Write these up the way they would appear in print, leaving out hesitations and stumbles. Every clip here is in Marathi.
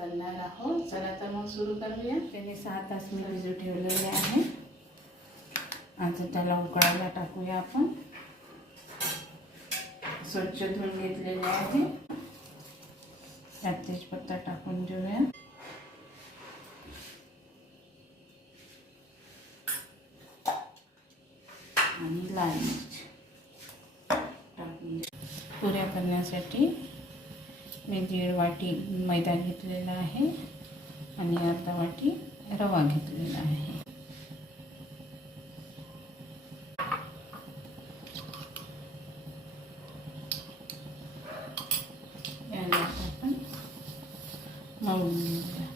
करणार आहोत. चला तर मग सुरू करूया. त्याने 6 तास मी भिजू ठेवलेले आहे. आता त्याला उकळायला टाकूया. आपण स्वच्छ धुवून घेतलेले आहे. त्यात तेजपत्ता टाकून घेऊया आणि लाल मिरची टाकून पुऱ्या करण्यासाठी मी 1.5 वाटी मैदा घेतलेला आहे आणि अर्धा वाटी रवा घेतलेला आहे. याला आपण मळून घेऊया.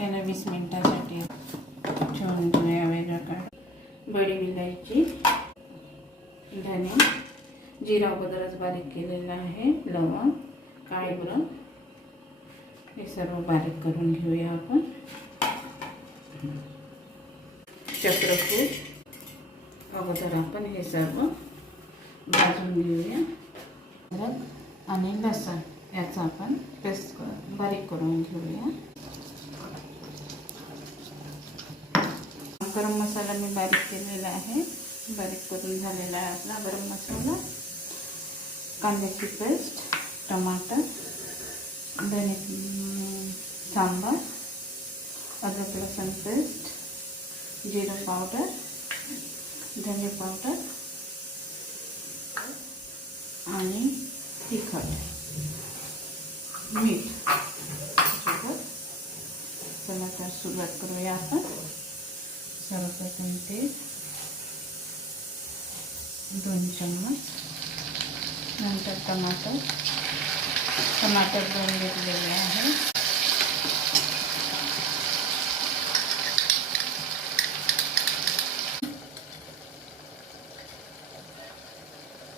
याला 20 मिनिटांसाठी ठेवून घेऊया. वेगळं काढ. बडी विलायची, धने, जिरा अगोदरच बारीक केलेला आहे, लवंग, काळे मिरं हे सर्व बारीक करून घेऊया आपण. चक्रफूल अगोदर आपण हे सर्व भाजून घेऊया. अद्रक आणि लसूण याचा आपण पेस्ट बारीक करून घेऊया. गरम मसाला मी बारीक केलेला आहे. बारीक करून झालेला आहे आपला गरम मसाला. कांद्याची पेस्ट, टमाटर, धने सांबार, अद्रक लसूण पेस्ट, जिरं पावडर, धने पावडर आणि तिखट, मीठ. चला तर सुरुवात करूया आपण. सर्वप्रथम तेल 2 चम्मच, नंतर टमाटर 2 घेतलेले आहे.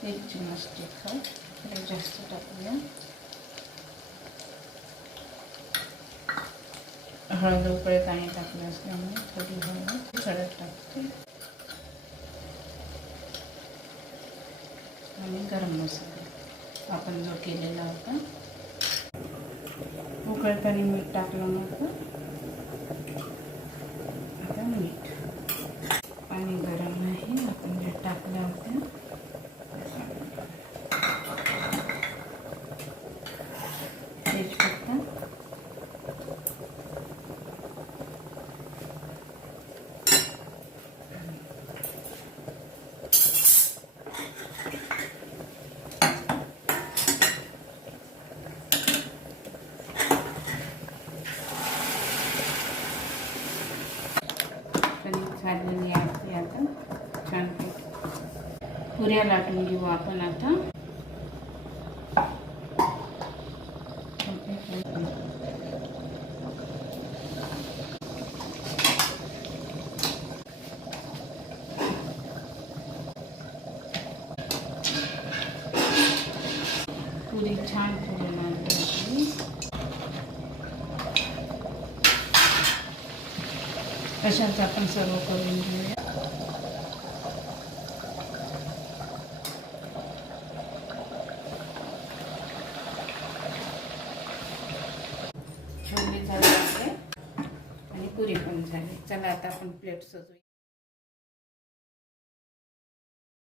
एक चम्मच तिखट, थोडे जास्त टाकूया. हळद उकळत आणि टाकलं असल्यामुळे थोडी हळद टाकते आणि गरम मसाला आपण जो केलेला होता. उकळताना मीठ टाकलं नव्हतं. आता मीठ, पाणी गरम आहे. आपण जे टाकलं होतं तेजपत्ता, झालेली आहे. आता छान पुऱ्या लाटून घेऊ आपण. आता पुरी छान फुलून आणली. अशाच आपण सर्व करून घेऊया. छोले झाले आणि पुरी पण झाली. चला आता आपण प्लेट सजवूया.